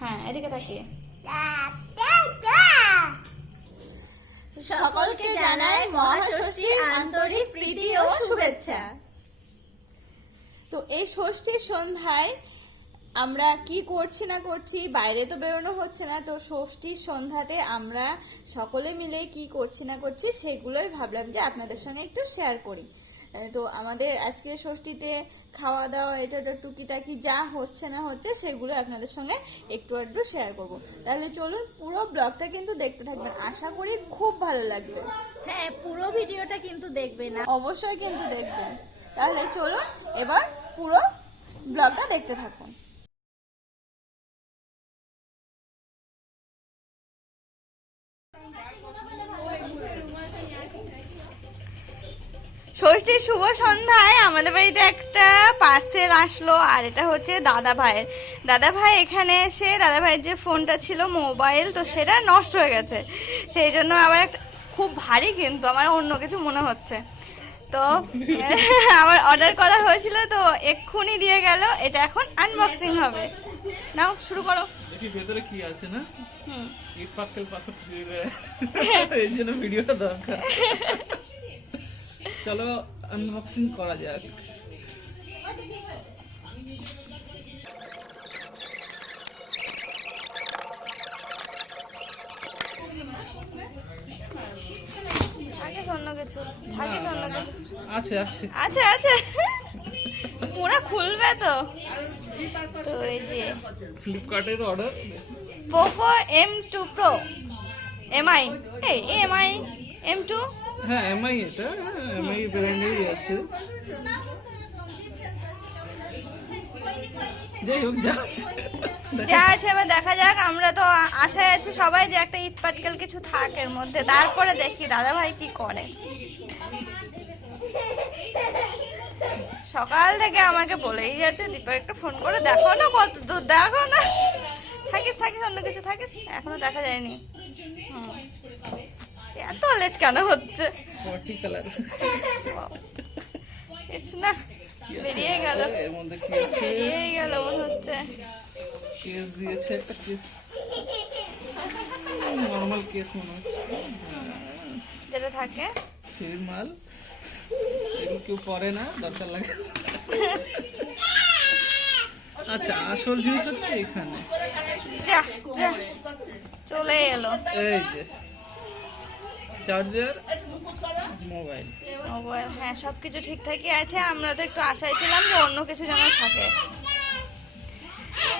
হ্যাঁ, এদিকে তাকিয়ে। সকলকে জানাই মহাষষ্ঠীর আন্তরিক প্রীতি ও শুভেচ্ছা। তো এই ষষ্ঠীর সন্ধ্যায় আমরা কি করছি না করছি, বাইরে তো বেরোনো হচ্ছে না, তো ষষ্ঠীর সন্ধ্যাতে আমরা সকলে মিলে কি করছি না করছি সেগুলোই ভাবলাম যে আপনাদের সঙ্গে একটু শেয়ার করি। তো আমাদের আজকে ষষ্ঠীতে খাওয়া দাওয়া এটা টুকিটাকি যা হচ্ছে না হচ্ছে সেগুলো আপনাদের সঙ্গে একটু একটু শেয়ার করব। তাহলে চলুন পুরো ব্লগটা কিন্তু দেখতে থাকবেন, আশা করি খুব ভালো লাগবে। হ্যাঁ, পুরো ভিডিওটা কিন্তু দেখবেন, অবশ্যই কিন্তু দেখবেন। তাহলে চলুন এবার পুরো ব্লগটা দেখতে থাকুন। ষষ্ঠীর শুভ সন্ধ্যায় আমাদের বাড়িতে একটা পার্সেল আসলো, আর এটা হচ্ছে দাদা ভাই এখানে এসে দাদা ভাইয়ের যে ফোনটা ছিল মোবাইল, তো সেটা নষ্ট হয়ে গেছে, সেই জন্য আবার একটা খুব ভারী, কিন্তু আমার অন্য কিছু মনে হচ্ছে। তো আমার অর্ডার করা হয়েছিল, তো এক্ষুনি দিয়ে গেল, এটা এখন আনবক্সিং হবে। নাও শুরু করো। দেখি ভেতরে কি আছে না। হুম, ইট পাক্কেল পাথর এই জন্য ভিডিওটা দরকার। চলো আনবক্সিং করা যাক। থাকে অন্য কিছু, থাকে অন্য কিছু, আছে আছে আছে আছে, পুরো খুলবে তো। তো এই যে ফ্লিপকার্টের order, Poco M2 Pro MI, MI M2, হ্যাঁ এমআই, এটা এমআই ব্র্যান্ডেরই আছে। যাই হোক যা আছে যা আছে এবার দেখা যাক। আমরা তো আশায় আছি সবাই যে একটা ইট পাটকেল কিছু থাক এর মধ্যে, তারপরে দেখি দাদা ভাই কি করে। সকাল থেকে আমাকে বলেই যাচ্ছে দীপক একটু ফোন করে দেখো না, কত দূর দেখো না, থাকিস অন্য কিছু থাকিস, এখনো দেখা যায়নি। এত লেট কেন হচ্ছে? 40 কালার না বেরিয়ে গেল, এর মধ্যে কি আছে? বেরিয়ে গেল মনে হচ্ছে। কেস দিয়েছে একটা, কেস নরমাল কেস মনে হয়, যেটা থাকে ফ্রির মাল, এগুলো কেউ পরে না, দরকার লাগে। আচ্ছা, আসল জিনিস হচ্ছে এখানে, যা যা চলে এলো। এই যে চার্জার, মোবাইল। হ্যাঁ, সবকিছু ঠিকঠাকই আছে। আমরা তো একটু আশায় ছিলাম যে অন্য কিছু যেন থাকে।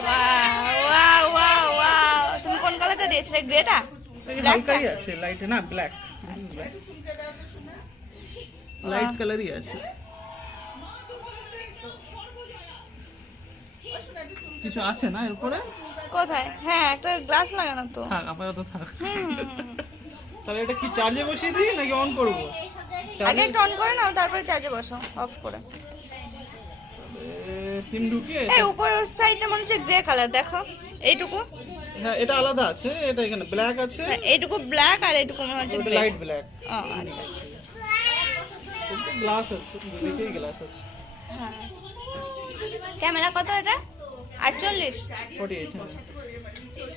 ওয়াও ওয়াও ওয়াও, তুমি কোন কালারটা দিয়েছিলে? গ্রেটা? হালকাই আছে, লাইট না, ব্ল্যাক, লাইট কালারই আছে। কিছু আছে না এর উপরে? কোথায়? হ্যাঁ, একটা গ্লাস লাগানো তো। থাক, আপাতত থাক। তাহলে এটা কি চার্জে বসিয়ে দিই নাকি অন করবো? আগে একটু অন করে নাও, তারপরে চার্জে বসো অফ করে। সিম ঢুকিয়ে, এই উপরের সাইডে মনে হচ্ছে গ্রে কালার, দেখো এইটুকু। হ্যাঁ এটা আলাদা আছে, এটা এখানে ব্ল্যাক আছে, এইটুকু ব্ল্যাক আর এইটুকু মনে হচ্ছে গ্রে। Light black. আচ্ছা, গ্লাস আছে, দুদিকেই গ্লাস আছে। হ্যাঁ। ক্যামেরা কত এটা? 48? 48,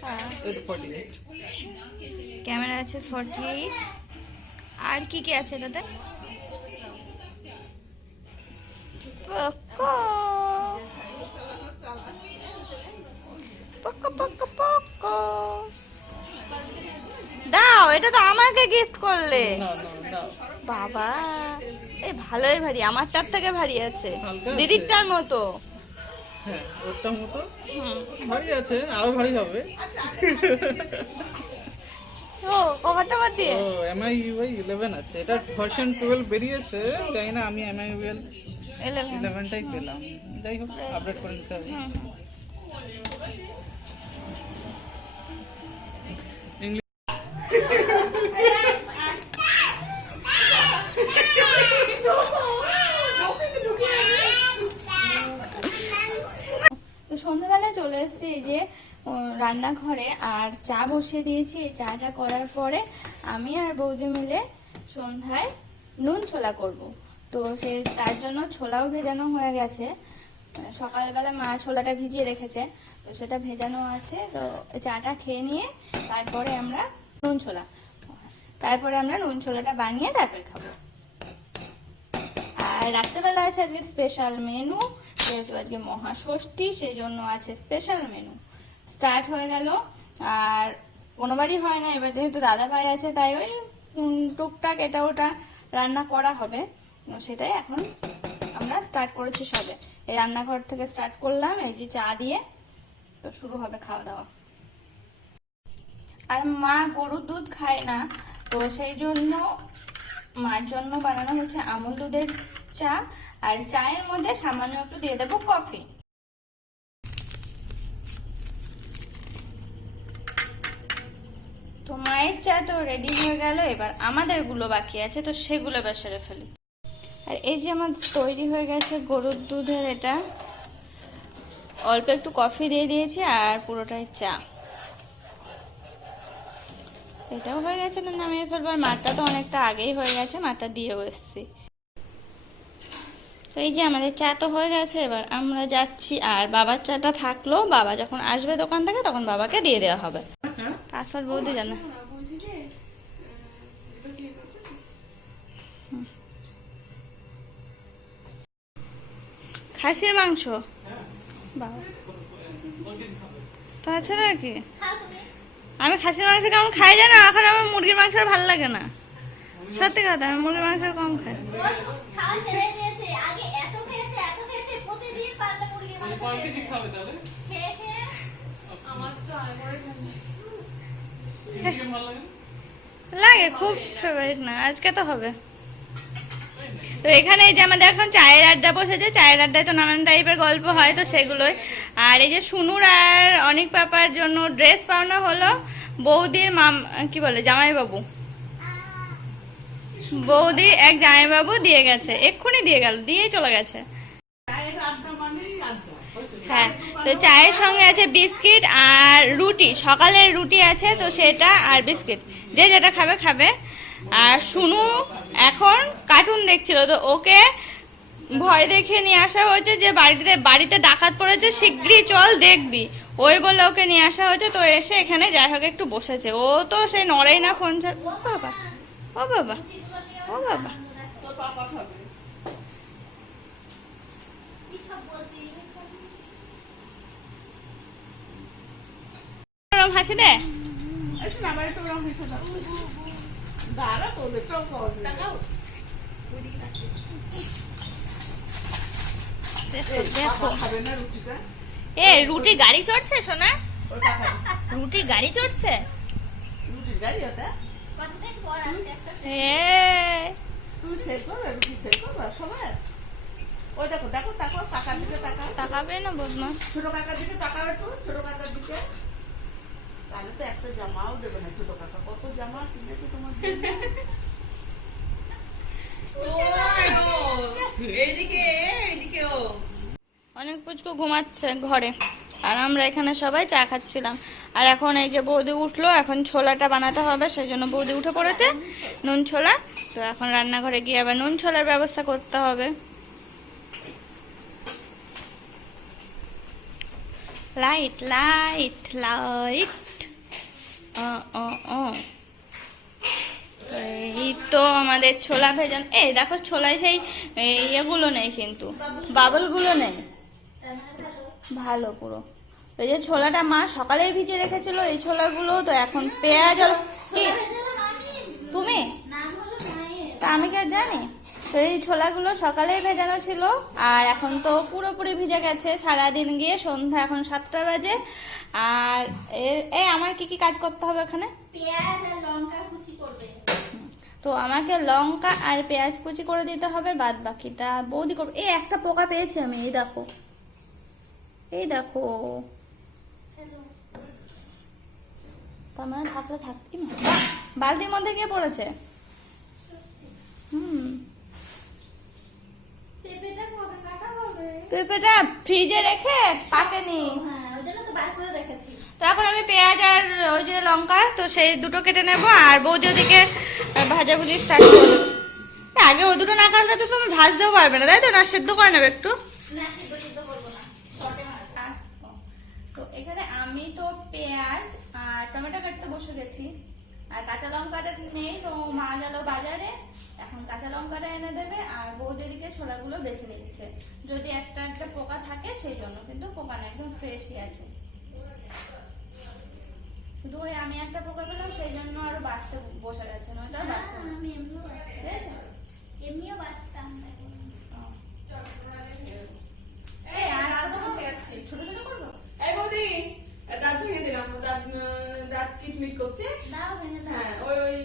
হ্যাঁ, এই তো 48। ক্যামেরা আছে 48। আর কি কি আছে এটাতে? পোকো পোকো পোকো পোকো, দাও, এটা তো আমাকে গিফট করলে। না না না, বাবা এই ভালোই ভারী, আমারটার থেকে ভারী আছে, হালকা আছে। দিদিরটার মতো। হ্যাঁ ওটার মতো ভারী আছে, আরো ভারী হবে। ও কভারটা বাদ দিয়ে। ও এমআই ইউআই 11 আছে, এটা ভার্সন 12 বেরিয়েছে, জানি না, আমি এমআই ইউআই 11টাই পেলাম। যাই হোক, আপডেট করে নিতে হবে। সন্ধ্যাবেলায় চলে এসেছি এই যে রান্নাঘরে, আর চা বসিয়ে দিয়েছি। এই চাটা করার পরে আমি আর বৌদি মিলে সন্ধ্যায় নুন ছোলা করব। তো তার জন্য ছোলাও ভেজানো হয়ে গেছে, সকালবেলা মা ছোলাটা ভিজিয়ে রেখেছে। তো সেটা ভেজানো আছে। তো চাটা খেয়ে নিয়ে তারপরে আমরা নুন ছোলাটা বানিয়ে তারপরে খাবো। আর রাত্রেবেলা আছে আজকে স্পেশাল মেনু, যেহেতু আজকে মহাষষ্ঠী সেই জন্য আছে স্পেশাল মেনু। স্টার্ট হয়ে গেল, আর কোনোবারই হয় না, এবার যেহেতু দাদা ভাই আছে তাই ওই টুকটাক এটা ওটা রান্না করা হবে। সেটাই এখন আমরা স্টার্ট করেছি সবে, এই রান্নাঘর থেকে স্টার্ট করলাম, এই যে চা দিয়ে। তো শুরু হবে খাওয়া দাওয়া। আর মা গরুর দুধ খায় না, তো সেই জন্য মার জন্য বানানো হচ্ছে আমুল দুধের চা, আর চায়ের মধ্যে সামান্য একটু দিয়ে দেবো কফি। তো মায়ের চা তো রেডি হয়ে গেল, এবার আমাদের গুলো বাকি আছে, তো সেগুলো এবার সেরে ফেলি। আর এই যে আমার তৈরি হয়ে গেছে গরুর দুধের এটা, অল্প একটু কফি দিয়ে দিয়েছি আর পুরোটাই চা। এটাও হয়ে গেছে, না নামিয়ে ফেলবার। মাঠটা তো অনেকটা আগেই হয়ে গেছে, মাঠটা দিয়েও এসছি। তো এই যে আমাদের চা তো হয়ে গেছে, এবার আমরা যাচ্ছি। আর বাবার চাটা থাকলো, বাবা যখন আসবে দোকান থেকে তখন বাবাকে দিয়ে দেওয়া হবে। পাসওয়ার্ড বৌদি জানে। খাসির মাংস বাবা, তাছাড়া কি? আমি খাসির মাংস কেমন খাই জানো, এখন আমার মুরগির মাংস আর ভালো লাগে না। সত্যি কথা, আমি মুরগির মাংস কম খাই। লাগে খুব ফেভারিট না, আজকে তো হবে। তো এখানে এই যে আমাদের এখন চায়ের আড্ডা বসেছে, চায়ের আড্ডায় তো নানান টাইপের গল্প হয়, তো সেগুলোই। আর এই যে সুনুর আর অনেক পাপার জন্য ড্রেস পাওনা হলো, বৌদির কি বলে জামাইবাবু, বৌদি এক জামাইবাবু দিয়ে গেছে, এক্ষুনি দিয়ে গেল, দিয়ে চলে গেছে। হ্যাঁ, তো চায়ের সঙ্গে আছে বিস্কিট আর রুটি, সকালের রুটি আছে তো সেটা, আর বিস্কিট, যে যেটা খাবে খাবে। আর সুনু এখন কার্টুন দেখছিল, তো ওকে ভয় দেখে নিয়ে আসা হয়েছে যে বাড়িতে ডাকাত পড়েছে, শিগগিরই চল দেখবি, ওই বলে ওকে নিয়ে আসা হয়েছে। তো এসে এখানে যাই হোক একটু বসেছে, ও তো সেই নড়েই না ফোন ছাড়। ও বাবা, ও বাবা, ও বাবা, হাসি দে। এ রুটি গাড়ি চড়ছে সোনা, রুটি গাড়ি চড়ছে। তাকাবে না বদমাস। ছোট কাকার দিকে তাকাও একটু, ছোট কাকার দিকে। তাহলে তো একটা জামাও দেবে না ছোট কাকা, কত জামা কিনেছে তোমার জন্য। অনেক পুচকু ঘুমাচ্ছে ঘরে, আর আমরা এখানে সবাই চা খাচ্ছিলাম। আর এখন এই যে বৌদি উঠলো, এখন ছোলাটা বানাতে হবে, সেই জন্য বৌদি উঠে পড়েছে, নুন ছোলা। তো এখন রান্নাঘরে গিয়ে আবার নুন ছোলার ব্যবস্থা করতে হবে। লাইট লাইট লাইট, এই তো আমাদের ছোলা ভেজান। এই দেখো ছোলায় সেই ইয়েগুলো নেই, কিন্তু বাবলগুলো নেই, ভালো পুরো। এই যে ছোলাটা মা সকালেই ভিজে রেখেছিল, এই ছোলাগুলো তো এখন পেঁয়াজ আর কি তুমি, তা আমি কি আর জানি। তো এই ছোলাগুলো সকালেই ভেজানো ছিল, আর এখন তো পুরোপুরি ভিজে গেছে সারাদিন গিয়ে, সন্ধ্যা এখন 7টা বাজে। আর এই আমার কি কি কাজ করতে হবে এখানে? পেঁয়াজ আর লঙ্কা কুচি করবে। তো আমাকে লঙ্কা আর পেঁয়াজ কুচি করে দিতে হবে, বাদ বাকিটা বৌদি করবে। এই একটা পোকা পেয়েছি আমি, এই দেখো, এই দেখো। তার মানে থাকলে থাকি না, বালতির মধ্যে গিয়ে পড়েছে। পেঁপেটা ফ্রিজে রেখে পাকেনি, তো এখন আমি পেঁয়াজ আর ওই যে লঙ্কা তো সেই দুটো কেটে নেবো, আর বৌদি ওদিকে ভাজাভুজি স্টার্ট করবে। আগে ওই দুটো না কাটলে তো তুমি ভাজতেও পারবে না, তাই তো? না সেদ্ধ করে নেবে একটু। তো পেঁয়াজ আর টমেটো কাটতে বসে গেছি। আর কাঁচা লঙ্কাটা নেই, তো মা গেল বাজারে, এখন কাঁচা লঙ্কাটা এনে দেবে। আর বৌদিদিকে ছোলাগুলো বেছে নিচ্ছে, যদি একটা একটা পোকা থাকে সেই জন্য, কিন্তু পোকা না, একদম ফ্রেশই আছে। শুধু ওই আমি একটা পোকা পেলাম, সেই জন্য আরো বাঁচতে বসে গেছে, নয়তো আর বাঁচতে না। আমি এমনিও বুঝেছো? এমনিও বাঁচতাম না। এই আর ছোট ছোট করবো। এই বৌদি, দাঁত ভেঙে দিলাম, দাঁত কিটমিট করছে। দাও ভেঙে দাও। হ্যাঁ, ওই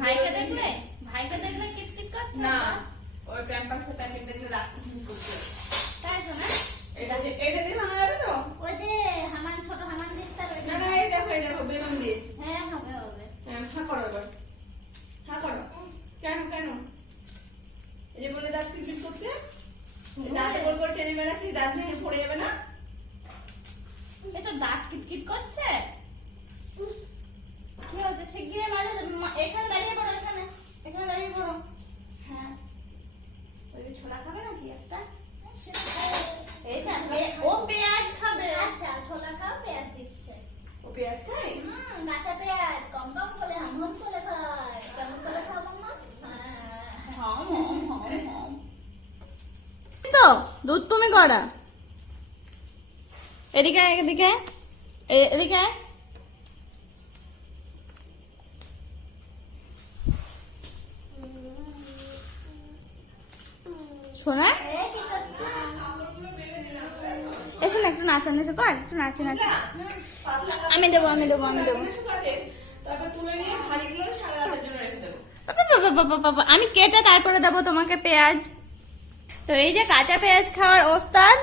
ভাইকে দেখলে কিটকিট করছে না, ওই প্যাম্পাসের প্যাকেট দেখলে দাঁত কিটমিট করছে। তাই তো না? এটা দিয়ে ভাঙা যাবে তো? ওই যে হামান ছোট হামান দিস্তার ওই না না, এই দেখো বেলুন দিয়ে। হ্যাঁ হবে হবে। হ্যাঁ করো এবার, হ্যাঁ করো। কেন কেন? এই যে বলে দাঁত কিটমিট করছে, দাঁতে গোল করে টেনে বেড়াচ্ছি, দাঁত ভেঙে পড়ে যাবে না? এটা দাঁত কিটকিট করছে। কি হচ্ছে? শিগগিরই এখানে দাঁড়িয়ে পড়ো, এখানে দাঁড়িয়ে পড়ো। হ্যাঁ, ওই ছোলা খাবে নাকি একটা? এইটা ও পেঁয়াজ খাবে। আচ্ছা ছোলা খাও, পেঁয়াজ দিচ্ছে। ও পেঁয়াজ খায়? কাঁচা পেঁয়াজ কম কম করে হাম হাম করে খায়। কেমন করে খাও মাম্মা? তো দুধ তুমি করা। এদিকে এদিকে এদিকে। শোনা, এই কি করছো? এসো না, একটু নাচান এসে তো, একটু নাচে নাচে। আমি দেবো। তারপর তুলে নিয়ে ভারীগুলো সারা রাতের জন্য রেখে দেবো। বাবা, আমি কেটে তারপরে দেবো তোমাকে পেঁয়াজ। তো এই যে কাঁচা পেঁয়াজ খাওয়ার ওস্তাদ,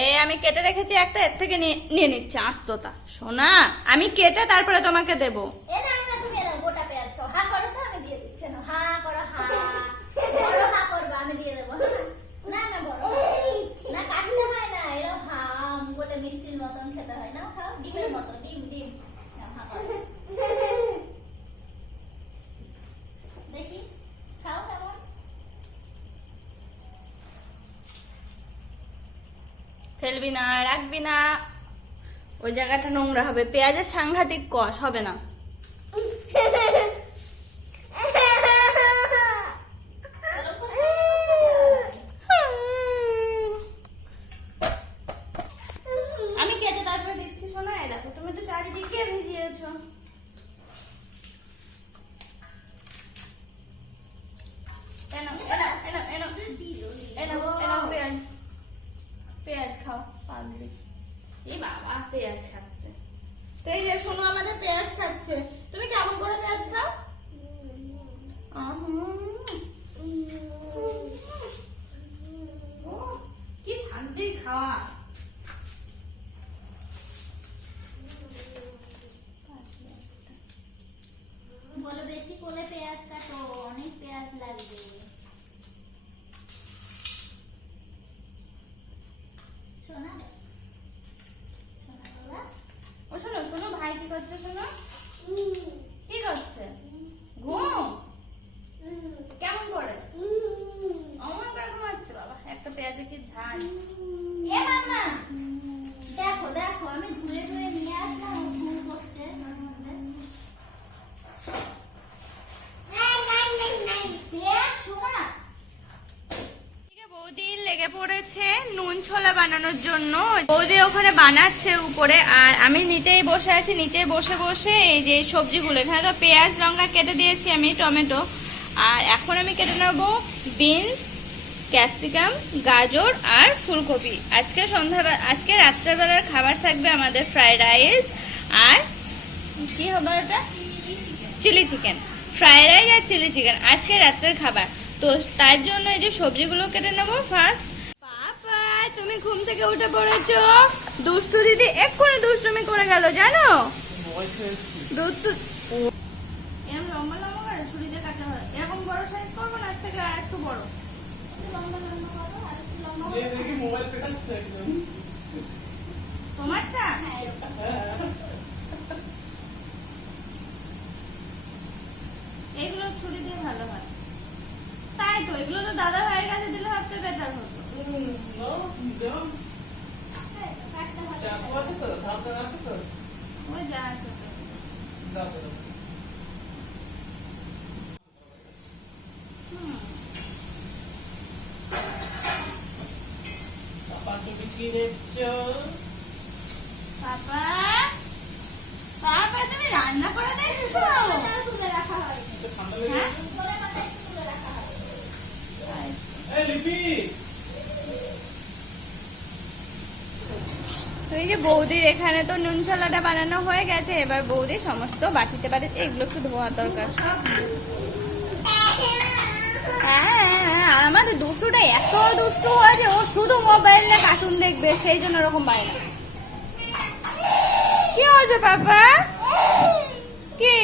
এই আমি কেটে রেখেছি একটা, এর থেকে নিয়ে নিচ্ছে আস্ততা। শোনা, আমি কেটে তারপরে তোমাকে দেবো। এ না না, তুমি এরা গোটা পেঁয়াজ খাও। হা করো তো, আমি দিয়ে দিচ্ছি। না হা করো, হা বড় হা করবা, আমি দিয়ে দেবো। না না বড় না, কাটতে হয় না, এরকম হাম করে মিষ্টির মতন খেতে হয় না। খাও ডিমের মতো, ডিম ডিম। হা করো, দেখি খাও কেমন। ফেলবি না, রাখবি না, ওই জায়গাটা নোংরা হবে। পেঁয়াজের সাংঘাতিক কষ, হবে না। আমি কেটে তারপরে দিচ্ছি। শোনা, এই দেখো তুমি তো চারিদিকে ভিজিয়েছো। এনো পেঁয়াজ খাও, পাগলি। এই বাবা পেঁয়াজ খাচ্ছে। তো এই যে শোনো, আমাদের পেঁয়াজ খাচ্ছে। তুমি কেমন করে পেঁয়াজ খাও? কি শান্তির খাওয়া। বলো বেশি করে পেঁয়াজ কাটো, অনেক পেঁয়াজ লাগবে। শোনা রে, শোনা বাবা। ও শোনো শোনো, ভাই কি করছে? শোনো, কি করছে? ঘুম কেমন করে? অমন করে ঘুমাচ্ছে। বাবা, একটা পেঁয়াজে কি ঝাল। এ মাম্মা দেখো দেখো, আমি ধুয়ে ধুয়ে নিয়ে আসলাম, ও ঘুম করছে ওর মধ্যে। দেখ শোনা, এদিকে বৌদি লেগে পড়েছে নুন ছোলা বানানোর জন্য। বৌদি ওখানে বানাচ্ছে উপরে, আর আমি নিচেই বসে আছি। নিচে বসে বসে এই যে সবজিগুলো, এখানে তো পেঁয়াজ লঙ্কা কেটে দিয়েছি আমি, টমেটো। আর এখন আমি কেটে নেবো বিনস, ক্যাপসিকাম, গাজর আর ফুলকপি। আজকে রাত্রেবেলার খাবার থাকবে আমাদের ফ্রাইড রাইস আর কি হবে এটা, চিলি চিকেন। ফ্রাইড রাইস আর চিলি চিকেন আজকে রাত্রের খাবার। তো তার জন্য এই যে সবজিগুলো কেটে নেবো ফার্স্ট। বাবা, তুমি ঘুম থেকে উঠে পড়েছো। দুষ্টু দিদি এক্ষুনি দুষ্টুমি করে গেল, জানো? দুষ্টু এরকম লম্বা লম্বা করে ছুরি দিয়ে কাটতে হয়। এরকম বড় সাইজ করবো না, এর থেকে আর একটু বড়। লম্বা লম্বা করো, আর একটু লম্বা করো। দেখি মোবাইল পেটাচ্ছে একদম। তোমারটা হ্যাঁ এরকম। এগুলো ছুরি দিয়ে ভালো হয়। তাই তো, এগুলো তো দাদা ভাইয়ের কাছে দিলে সবচেয়ে বেটার হতো। কাটতে হবে। চাকু আছে তো, ধাপটা আছে তো। ওই যা আছে। পাপা পাপা তুমি রান্না করে দেখছো? তুলে রাখা হয় হ্যাঁ বলে কথা তুলে রাখা হয় তো এই যে বৌদির এখানে তো নুন ছোলাটা বানানো হয়ে গেছে, এবার বৌদি সমস্ত বাটিতে বাটিতে এগুলো একটু ধোয়া দরকার। হ্যাঁ, আর আমাদের দুষ্টুটা এত দুষ্টু হয় যে ও শুধু মোবাইল নিয়ে কার্টুন দেখবে, সেই জন্য ওরকম বাইরে। কি হয়েছে পাপা? কি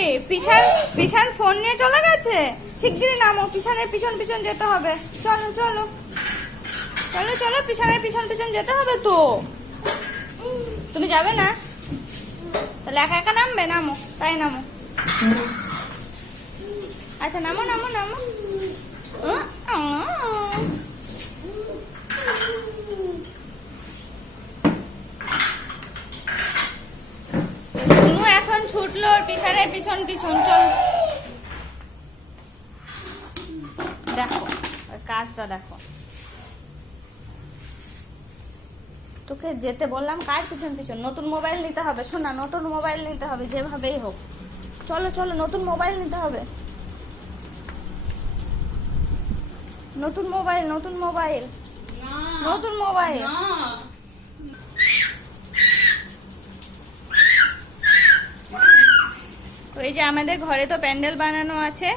পিছান ফোন নিয়ে চলে গেছে? শিগগিরই নামো, পিছনের পিছন পিছন যেতে হবে। চলো চলো চলো চলো, পিছনের পিছন পিছন যেতে হবে তো। তুমি যাবে না? তাহলে একা একা নামবে? নামো, তাই নামো। আচ্ছা নামো নামো নামো। শুনু এখন ছুটলো ওর পিছনের পিছন পিছন। চল দেখো ওর কাজটা দেখো। তোকে যেতে বললাম কার পিছন পিছন? নতুন মোবাইল নিতে হবে শোনা, নতুন মোবাইল নিতে হবে যেভাবেই হোক। চলো চলো, নতুন মোবাইল নিতে হবে। নতুন মোবাইল নতুন মোবাইল নতুন মোবাইল। এই যে আমাদের ঘরে তো প্যান্ডেল বানানো আছে,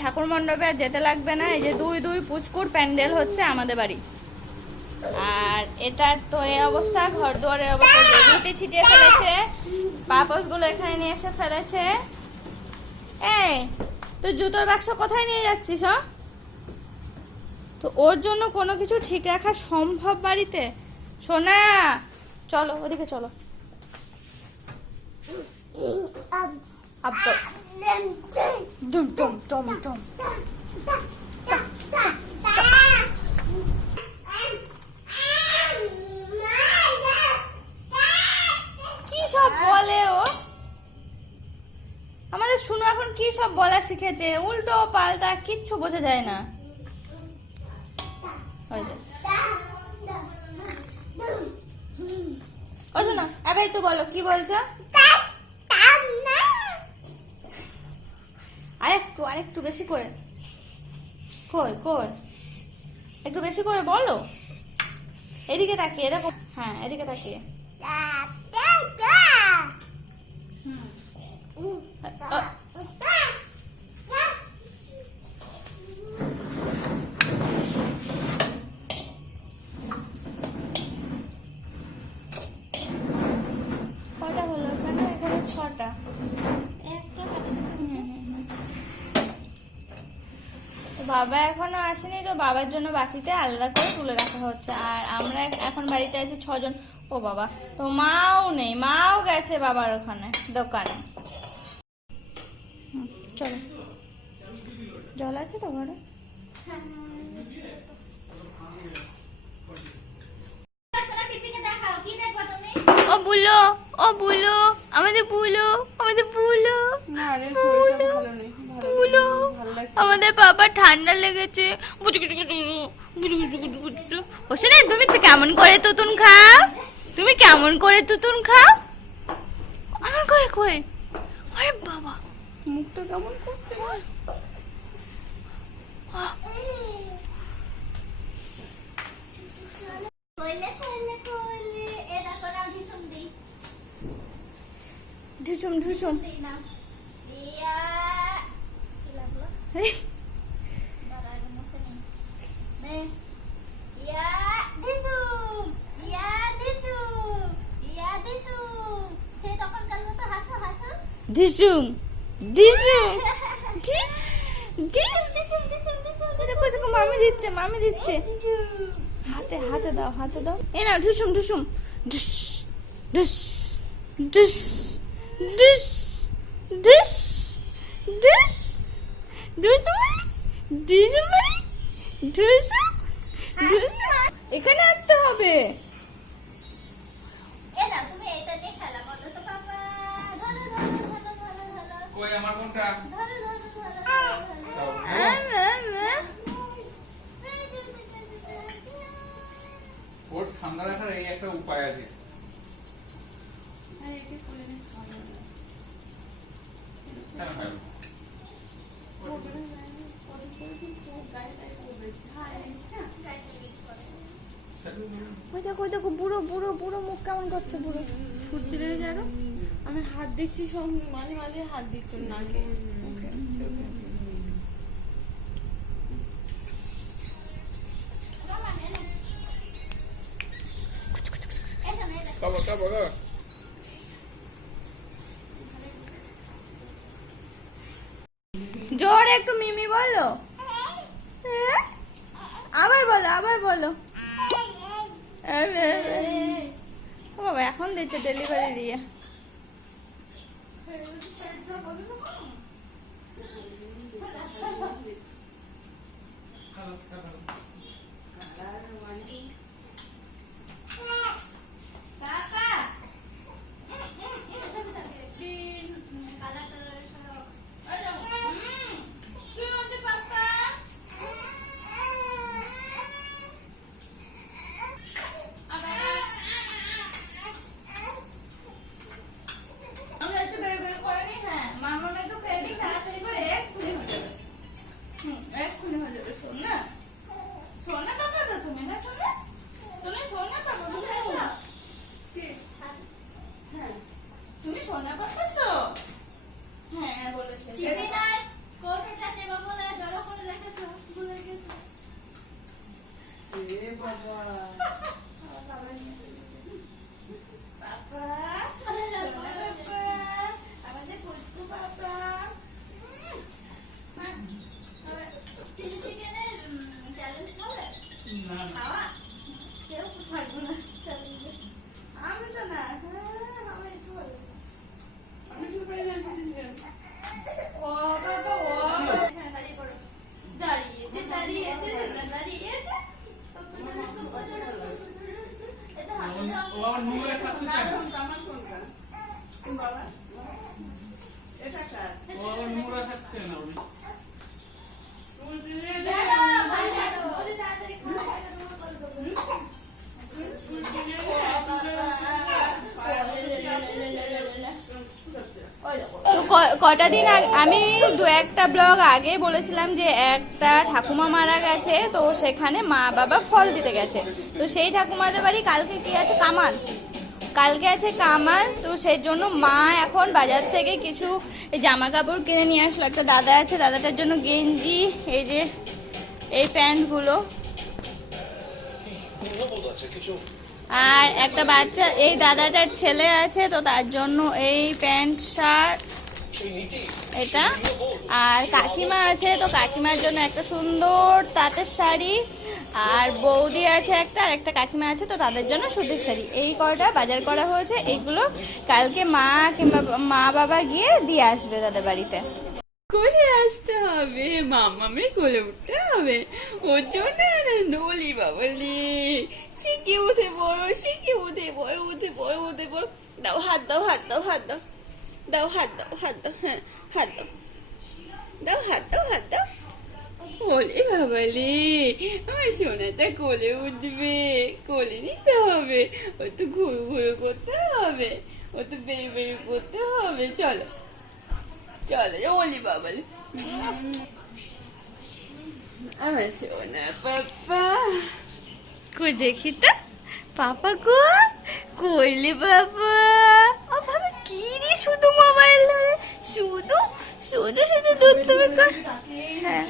ঠাকুর মণ্ডপে আর যেতে লাগবে না। এই যে দুই দুই পুচকুর প্যান্ডেল হচ্ছে আমাদের বাড়ি। আর এটার তো এই অবস্থা, ঘর দুয়ারের অবস্থা, জমিতে ছিটিয়ে ফেলেছে, পাপোশগুলো এখানে নিয়ে এসে ফেলেছে। এই তুই জুতোর বাক্স কোথায় নিয়ে যাচ্ছিস? তো ওর জন্য কোনো কিছু ঠিক রাখা সম্ভব বাড়িতে? সোনা চলো ওদিকে চলো। ডুম ডুম ডুম ডুম। কি সব বলে ও? আমাদের শুনো এখন কি সব বলা শিখেছে, উল্টো পাল্টা কিচ্ছু বোঝা যায় না। ও শোনো এবার একটু বলো কি বলছো? আরেকটু বেশি করে, কই কই একটু বেশি করে বলো। এদিকে তাকিয়ে দেখো, হ্যাঁ এদিকে তাকিয়ে। কটা হলো এখানে? এখানে 6টা। বাবা এখনো আসেনি, তো বাবার জন্য বাকিতে আলাদা করে তুলে রাখা হচ্ছে। আর আমরা এখন বাড়িতে আছি 6 জন। ও বাবা, তো মাও নেই, মাও গেছে বাবার ওখানে দোকানে। চলো, জল আছে তো ঘরে? ও বুলো, ও বুলো, আমাদের বুলো, আমাদের বুলো, বুলো, আমাদের বাবা ঠান্ডা লেগেছে। ওখানে তুমি কেমন করে তুতুন খাও? তুমি কেমন করে তুতুন খাও? আমার করে কই? ওরে বাবা, মুখটা কেমন করছে। ঢুচুম ঢুচুম। ঢিসুম ঢিসুম দেখো দেখো, মামি দিচ্ছে, মামি দিচ্ছে। হাতে হাতে দাও, হাতে দাও। এ না ঢুসুম ঢুসুম ঢুস ঢুস ঢুস ঢুস ঢুস ঢুস ঢুসুম ঢুসুম ঢুসুম ঢুসুম। এখানে আসতে হবে। তুমি এটা দিয়ে খেলা করো তো বাবা। কই আমার কোনটা? ধরো ধরো ধরো দাও। ওর ঠান্ডা রাখার এই একটা উপায় আছে। আরে একে কোলে নে খাওয়া যাবে না। কেন খাবো? ওপরে যায় না, কত করে কি গায়ে গায়ে করবে। হ্যাঁ, জানিস না? ওই দেখো বুড়ো বুড়ো বুড়ো মুখ কেমন করছে বুড়ো। ফুর্তি লেগে যায় না? আমি হাত দিচ্ছি সব মাঝে মাঝে হাত দিচ্ছি নাকে মুখে, চোখে। খাবো খাবো খাবো। জোরে একটু মিমি বলো। হ্যাঁ? আবার বলো আবার বলো। ও বাবা এখন দিচ্ছে ডেলিভারি দিয়ে। আমরা একটু বের বের করে নি। হ্যাঁ মামাকে তো খেয়ে দিই তাড়াতাড়ি করে এক্ষুনি হয়ে যাবে। এক্ষুনি হয়ে যাবে। শোন না শোন না বাবা তো তুমি না শোনা তুমি শোন না বাবা তুমি শোন না বাবা তো হ্যাঁ বলেছে। কোটোটা নেবা বলে জড়ো করে রেখেছো ভুলে গেছো। এ বাবা বাবা আমাদের কুচকু বাবা চিলি চিকেনের চ্যালেঞ্জ করবে না না খাওয়া কেউ থাকবে না চ্যালেঞ্জে। আমি তো না আমি একটু বলে আমি শুধু পাই না ও বাবা ও হ্যাঁ দাঁড়িয়ে পড়ো দাঁড়িয়েছে দাঁড়িয়েছে দাঁড়িয়েছে ও আমার নোংরা খাচ্ছে কেন? আমার কোনটা বাবা এটা কার ও আবার নোংরা খাচ্ছে না উনি। কটা দিন আমি দু একটা ব্লগ আগে বলেছিলাম যে একটা ঠাকুমা মারা গেছে, তো সেখানে মা বাবা ফল দিতে গেছে। তো সেই ঠাকুমাদের বাড়ি কালকে কি আছে কামাল, কালকে আছে কামাল। তো সেই জন্য মা এখন বাজার থেকে কিছু জামা কাপড় কিনে নিয়ে আসলো। একটা দাদা আছে, দাদাটার জন্য গেঞ্জি, এই যে এই প্যান্টগুলো, আর একটা বাচ্চা এই দাদাটার ছেলে আছে, তো তার জন্য এই প্যান্ট শার্ট এটা। আর কাকিমা আছে, তো কাকিমার জন্য একটা সুন্দর তাঁতের শাড়ি। আর বৌদি আছে একটা, আর একটা কাকিমা আছে, তো তাদের জন্য সুতির শাড়ি। এই কয়টা বাজার করা হয়েছে। এইগুলো কালকে মা কিংবা মা বাবা গিয়ে দিয়ে আসবে তাদের বাড়িতে। কোলে আসতে হবে, মামামে কোলে উঠতে হবে, ওর জন্য আনন্দ বলি বাবলি। শিখে উঠে পড়ো, শিখে উঠে পড়ো, উঠে পড়ো, উঠে পড়ো। দাও হাত দাও, হাত দাও, হাত দাও, দাও হাত দাও, হাত দাও, হ্যাঁ হাত দাও, দাও হাত দাও, হাত দাও। ওলে বাবালে আমার সোনাটা কোলে উঠবে, কোলে নিতে হবে, ও তো ঘুরু ঘুরু করতে হবে, ও তো বেরু বেরু করতে হবে। চলো চলো ওলি বাবালে আমার সোনা পাপা কই দেখি তো, পাপা কো কইলে বাবা। ও বাবা কি রে শুধু মোবাইল ধরে, শুধু শুধু শুধু দুধ তুমি কর। হ্যাঁ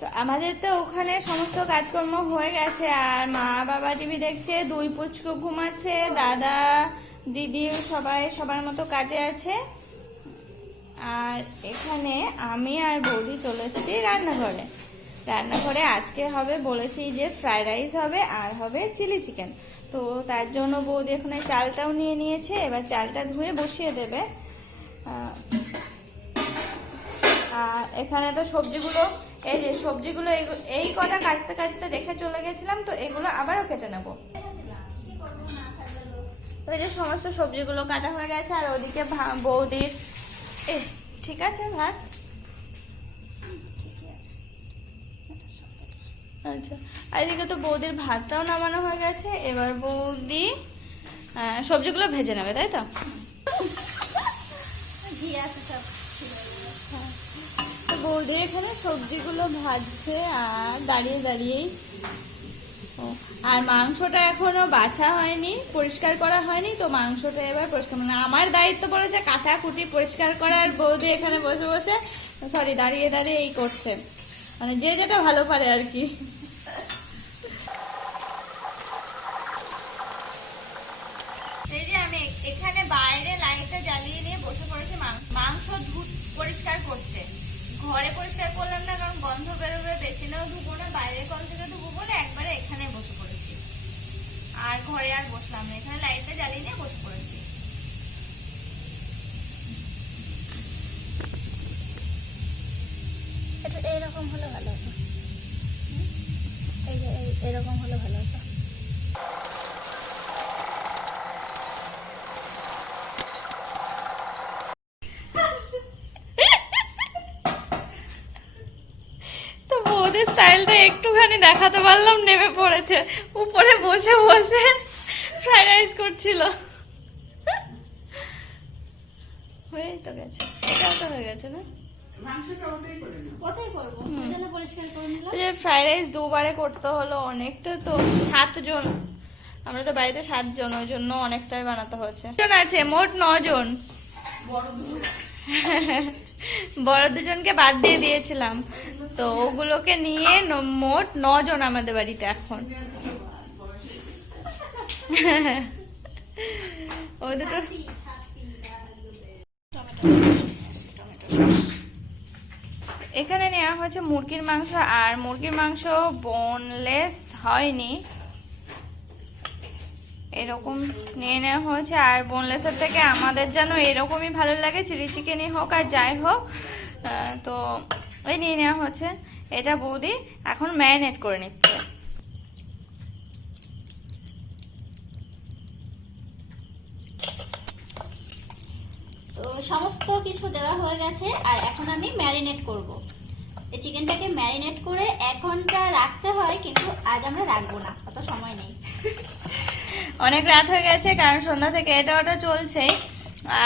তো আমাদের তো ওখানে সমস্ত কাজকর্ম হয়ে গেছে। আর মা বাবা টিভি দেখছে, দুই পুচকু ঘুমাচ্ছে, দাদা দিদি সবাই সবার মতো কাজে আছে। আর এখানে আমি আর বৌদি চলে এসেছি রান্নাঘরে। রান্নাঘরে আজকে হবে বলেছি যে ফ্রাইড রাইস হবে আর হবে চিলি চিকেন। তো তার জন্য বৌদি এখানে চালটাও নিয়ে নিয়েছে, এবার চালটা ধুয়ে বসিয়ে দেবে। আর এখানে তো সবজিগুলো, এই যে সবজিগুলো এই কটা কাটতে কাটতে রেখে চলে গেছিলাম, তো এগুলো আবারও কেটে নেবো। তো এই যে সমস্ত সবজিগুলো কাটা হয়ে গেছে, আর ওদিকে বৌদির ঠিক আছে ভাত, আচ্ছা। আর এদিকে তো বৌদির ভাতটাও নামানো হয়ে গেছে, এবার বৌদি সবজিগুলো ভেজে নেবে, তাই তো? বৌদি এখানে সবজিগুলো ভাজছে আর দাঁড়িয়ে দাঁড়িয়েই। আর মাংসটা এখনো বাছা হয়নি, পরিষ্কার করা হয়নি, তো মাংসটা এবার পরিষ্কার, মানে আমার দায়িত্ব পড়েছে কাটা কুটি পরিষ্কার করা, আর বৌদি এখানে বসে বসে দাঁড়িয়ে দাঁড়িয়ে এই করছে, মানে যে যেটা ভালো পারে আর কি। এই যে আমি এখানে বাইরে লাইটটা জ্বালিয়ে নিয়ে বসে পড়েছি মাংস পরিষ্কার করতে। ঘরে পরিষ্কার করলাম না, কারণ গন্ধ বেরোবে, বেসিনেও ধুবো না, বাইরের কল থেকে ধুবো বলে একবারে এখানে বসে পড়েছি। আর ঘরে আর বসলাম না, এখানে লাইটটা জ্বালিয়ে নিয়ে বসে পড়েছি। এরকম হলে ভালো হতো, এই যে এরকম হলে ভালো হতো। তো বৌদির স্টাইলটা একটুখানি দেখাতে পারলাম, নেমে পড়েছে উপরে বসে বসে ফ্রাইড রাইস করছিল। হয়েই তো গেছে, এটাও তো হয়ে গেছে না? কোথায় করবো? ওই জন্য পরিষ্কার করে নিলাম। যে ফ্রাইড রাইস দুবারে করতে হলো, অনেকটা তো, 7 জন, আমরা তো বাড়িতে 7 জন, ওই জন্য অনেকটাই বানাতে হচ্ছে। জন আছে মোট 9 জন, বড় 2 জনকে বাদ দিয়ে দিয়েছিলাম, তো ওগুলোকে নিয়ে মোট 9 জন আমাদের বাড়িতে এখন। ওই দুটো এখানে নেওয়া হয়েছে মুরগির মাংস, আর মুরগির মাংস বোনলেস হয়নি, এরকম নিয়ে নেওয়া হয়েছে। আর বোনলেসের থেকে আমাদের যেন এরকমই ভালো লাগে, চিলি চিকেনই হোক আর যাই হোক, তো ওই নিয়ে নেওয়া হচ্ছে। এটা বৌদি এখন ম্যারিনেট করে নিচ্ছে। তো সমস্ত কিছু দেওয়া হয়ে গেছে, আর এখন আমি ম্যারিনেট করব। এই চিকেনটাকে ম্যারিনেট করে 1 ঘন্টা রাখতে হয়, কিন্তু আজ আমরা রাখবো না, অত সময় নেই। অনেক রাত হয়ে গেছে, কারণ সন্ধ্যা থেকে এটা ওটা চলছেই,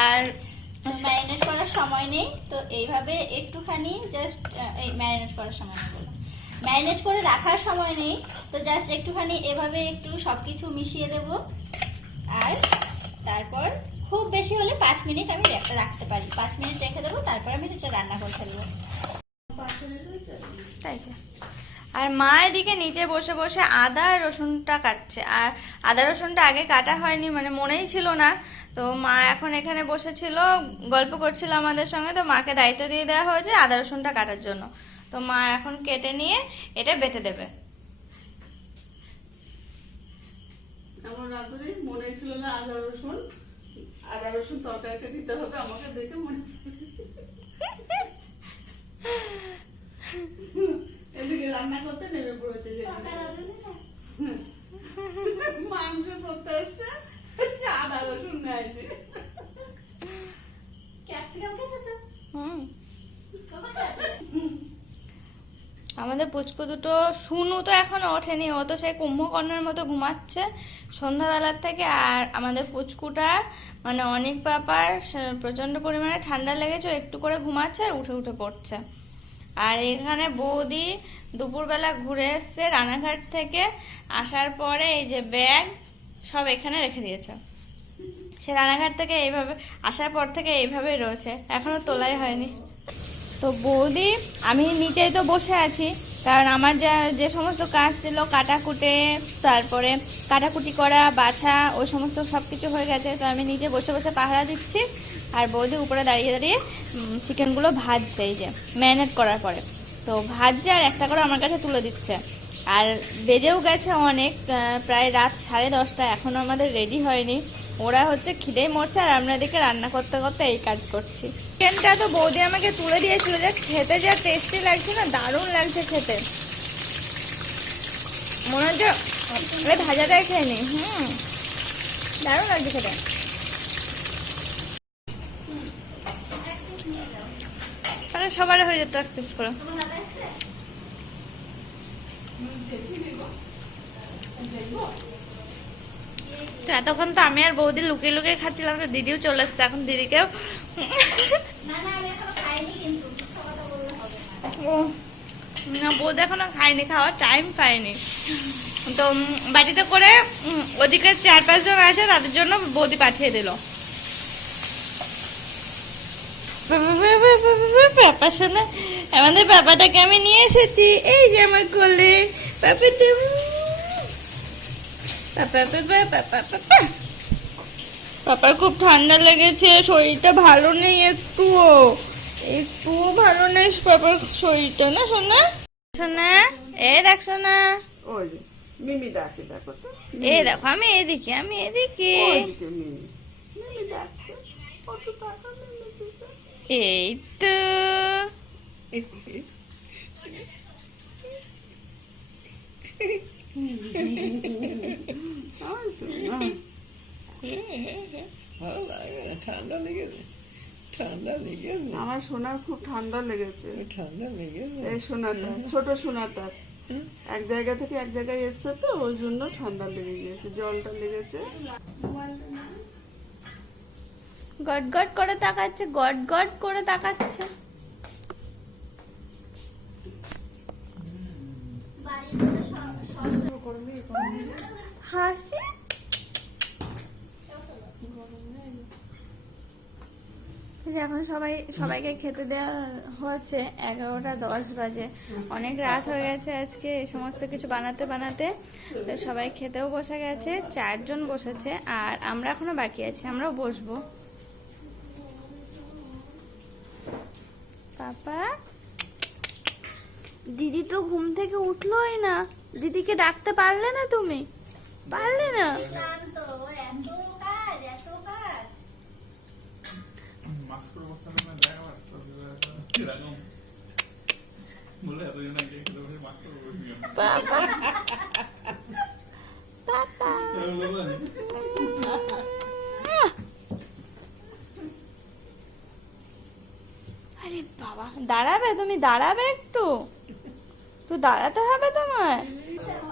আর ম্যারিনেট করার সময় নেই, তো এইভাবে একটুখানি জাস্ট এই ম্যারিনেট করার সময় নেই, ম্যারিনেট করে রাখার সময় নেই, তো জাস্ট একটুখানি এভাবে একটু সব কিছু মিশিয়ে দেব, আর তারপর খুব বেশি হলে 5 মিনিট আমি রাখতে পারি, 5 মিনিট রেখে দেবো, তারপর আমি এটা রান্না করে ফেলবো। তাই তো। আর মা এদিকে নিচে বসে বসে আদা আর রসুনটা কাটছে, আর আদা রসুনটা আগে কাটা হয়নি, মানে মনেই ছিল না, তো মা এখন এখানে বসেছিল, গল্প করছিল আমাদের সঙ্গে, তো মাকে দায়িত্ব দিয়ে দেওয়া হয়েছে আদা রসুনটা কাটার জন্য, তো মা এখন কেটে নিয়ে এটা বেটে দেবে। আমার রাঁধুনি মনে ছিল না আদা রসুন তরকারিতে দিতে হবে, আমাকে দেখে মনে এদিকে রান্না করতে নেমে পড়েছে, মাংস করতে এসছে, আদা রসুন নেয়নি। আমাদের পুচকু দুটো, শুনু তো এখনো ওঠেনি, ও তো সেই কুম্ভকর্ণের মতো ঘুমাচ্ছে সন্ধ্যাবেলার থেকে। আর আমাদের পুচকুটা মানে অনেক পাপার প্রচন্ড পরিমাণে ঠান্ডা লেগেছে, ও একটু করে ঘুমাচ্ছে আর উঠে উঠে পড়ছে। আর এখানে বৌদি দুপুরবেলা ঘুরে এসছে রানাঘাট থেকে, আসার পরে এই যে ব্যাগ সব এখানে রেখে দিয়েছে। সে রানাঘাট থেকে এইভাবে আসার পর থেকে এইভাবেই রয়েছে, এখনো তোলাই হয়নি। তো বৌদি, আমি নিচেই তো বসে আছি, কারণ আমার যে সমস্ত কাজ ছিল কাটাকুটে, তারপরে কাটাকুটি করা, বাছা, ওই সমস্ত সব কিছু হয়ে গেছে, তো আমি নিচে বসে বসে পাহারা দিচ্ছি, আর বৌদি উপরে দাঁড়িয়ে দাঁড়িয়ে চিকেনগুলো ভাজছে এই যে ম্যারিনেট করার পরে। তো ভাজছে আর একটা করে আমার কাছে তুলে দিচ্ছে। আর বেজেও গেছে অনেক, প্রায় রাত 10:30, এখনো আমাদের রেডি হয়নি। ওরা হচ্ছে খিদেই মরছে আর আমরা এদিকে রান্না করতে করতে এই কাজ করছি। চিকেনটা তো বৌদি আমাকে তুলে দিয়েছিল, যে খেতে যা টেস্টি লাগছে না, দারুণ লাগছে খেতে। মনে হচ্ছে ওই ভাজাটাই খেয়ে নি। দারুণ লাগছে খেতে। তাহলে সবার হয়ে যেত এক পিস করে। তো এতক্ষণ তো আমি আর বৌদি লুকিয়ে লুকিয়ে খাচ্ছিলাম, তো দিদিও চলে এসছে। এখন দিদিকেও না না আমি এখনো খাইনি, কিন্তু মিথ্যা কথা বললে হবে না। না, বৌদি এখনো খাইনি, খাওয়ার টাইম পাইনি। তো বাড়িতে করে ওদিকে 4-5 জন আছে, তাদের জন্য বৌদি পাঠিয়ে দিল। পাপা শোনা, আমাদের পাপাটাকে আমি নিয়ে এসেছি, এই যে আমার কোলে। পাপাটা পাপার খুব ঠান্ডা লেগেছে, শরীরটা ভালো নেই, একটুও ভালো নেই পাপার শরীরটা, না সোনা? সোনা, এ দেখ সোনা, ওই যে মিমি ডাকে, দেখো তো। এ দেখো, আমি এদিকে ওইদিকে মিমি, মিমি ডাকছে, কত টাকা মিমি দিতে। এই তো। আমার সোনা। ভালো লাগে না? ঠান্ডা লেগেছে? ঠান্ডা লেগেছে? আমার সোনার খুব ঠান্ডা লেগেছে। ঠান্ডা লেগেছে? এই সোনাটা, ছোট সোনাটা এক জায়গা থেকে এক জায়গায় এসছে, তো ওই জন্য ঠান্ডা লেগে গিয়েছে, জলটা লেগেছে। গট গট করে তাকাচ্ছে, গট গট করে তাকাচ্ছে। বাড়ির করে ষষ্ঠ হাসি। এখন সবাইকে খেতে দেওয়া হচ্ছে, 11:10 বাজে। অনেক রাত হয়ে গেছে আজকে এই সমস্ত কিছু বানাতে বানাতে। তো সবাই খেতেও বসে গেছে, 4 জন বসেছে, আর আমরা এখনো বাকি আছি, আমরাও বসবো। পাপা, দিদি তো ঘুম থেকে উঠলোই না, দিদিকে ডাকতে পারলে না? তুমি পারলে না? ক্লান্ত, এত কাজ এত কাজ। মাস্ক করে বসতে হবে না, দেখ আবার এরকম বলে এতজন আগে খেতে বসে মাস্ক করে বসে গেল। পাপা, পাপা, আরে বাবা, দাঁড়াবে? তুমি দাঁড়াবে একটু, তো দাঁড়াতে হবে তোমার।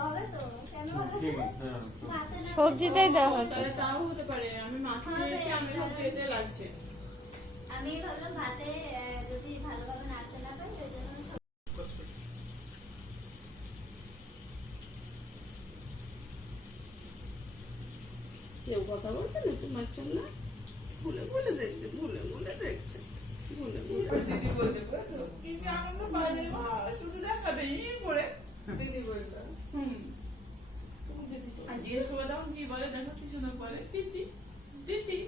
হবে তো, কেন হবে না? ভাতে না সবজিতেই দেওয়া হচ্ছে। তাও হতে পারে, আমি মাথা নিয়েছি, আমি সব খেতে লাগছে। আমি ভাবলাম ভাতে যদি ভালোভাবে নাড়তে না পাই, ওই জন্য কেউ কথা বলছে না তোমার সঙ্গে? ভুলে ভুলে দেখছে, ভুলে ভুলে দেখছে, ভুলে ভুলে। দিদি বলতে পারো কি আনন্দ পাইলে শুধু দেখাবে ই করে দিদি বলবে আর জিজ্ঞেস করে দাও কি বলে, দেখো কি সুন্দর বলে, দিদি দিদি।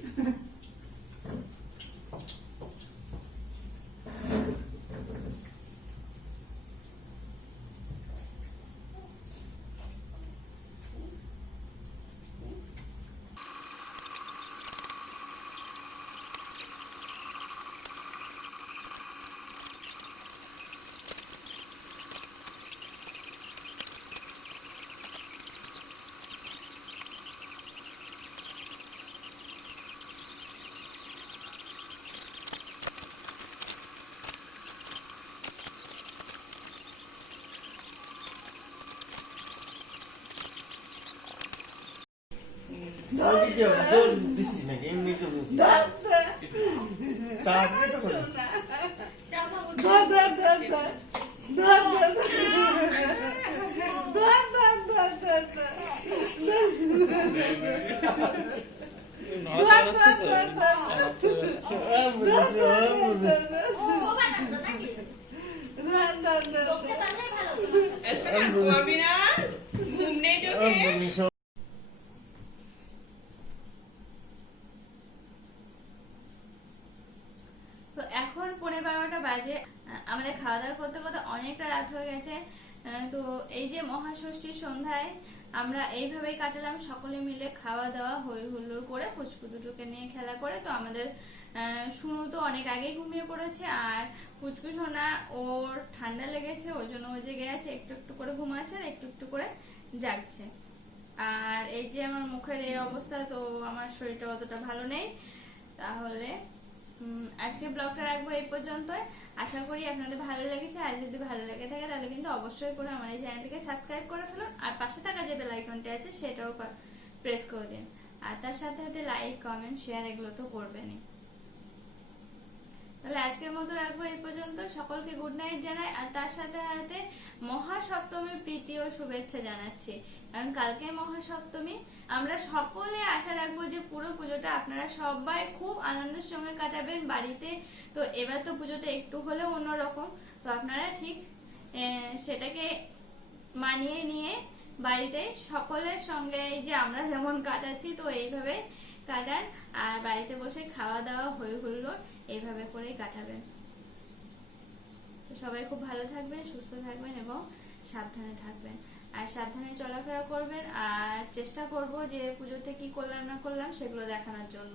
বকতে পারলে ভালো হতো। এসে না ঘুমাবি না, ঘুম নেই চোখে। তো এখন 11:15 বাজে। আমাদের খাওয়া দাওয়া করতে করতে অনেকটা তো এই যে মহাষষ্ঠীর সন্ধ্যায় আমরা এইভাবেই কাটালাম, সকলে মিলে খাওয়া দাওয়া হই হুল্লোড় করে, পুচকু দুটোকে নিয়ে খেলা করে। তো আমাদের শুনু তো অনেক আগেই ঘুমিয়ে পড়েছে, আর পুচকু সোনা ওর ঠান্ডা লেগেছে, ওই জন্য ও জেগে আছে, একটু একটু করে ঘুমাচ্ছে আর একটু একটু করে জাগছে। আর এই যে আমার মুখের এই অবস্থা, তো আমার শরীরটা অতটা ভালো নেই। তাহলে আজকে ব্লগটা রাখবো এই পর্যন্তই। আশা করি আপনাদের ভালো লেগেছে। আর যদি ভালো লেগে থাকে তাহলে কিন্তু অবশ্যই করে আমার এই চ্যানেলটিকে সাবস্ক্রাইব করে ফেলুন, আর পাশে থাকা যে বেল আইকনটা আছে সেটাও প্রেস করে দিন। আর তার সাথে সাথে লাইক, কমেন্ট, শেয়ার এগুলো তো করবেনই। তাহলে আজকের মতো রাখবো এই পর্যন্ত। সকলকে গুড নাইট জানাই, আর তার সাথে সাথে মহাসপ্তমীর প্রীতি ও শুভেচ্ছা জানাচ্ছি, কারণ কালকে মহাসপ্তমী। আমরা সকলে আশা রাখবো যে পুরো পুজোটা আপনারা সবাই খুব আনন্দের সঙ্গে কাটাবেন বাড়িতে। তো এবার তো পুজোটা একটু হলেও অন্যরকম, তো আপনারা ঠিক সেটাকে মানিয়ে নিয়ে বাড়িতে সকলের সঙ্গে এই যে আমরা যেমন কাটাচ্ছি তো এইভাবে কাটান, আর বাড়িতে বসে খাওয়া দাওয়া হই হুল্লোড় এইভাবে করেই কাটাবেন। তো সবাই খুব ভালো থাকবেন, সুস্থ থাকবেন এবং সাবধানে থাকবেন, আর সাবধানে চলাফেরা করবেন। আর চেষ্টা করব যে পুজোতে কি করলাম না করলাম সেগুলো দেখানোর জন্য।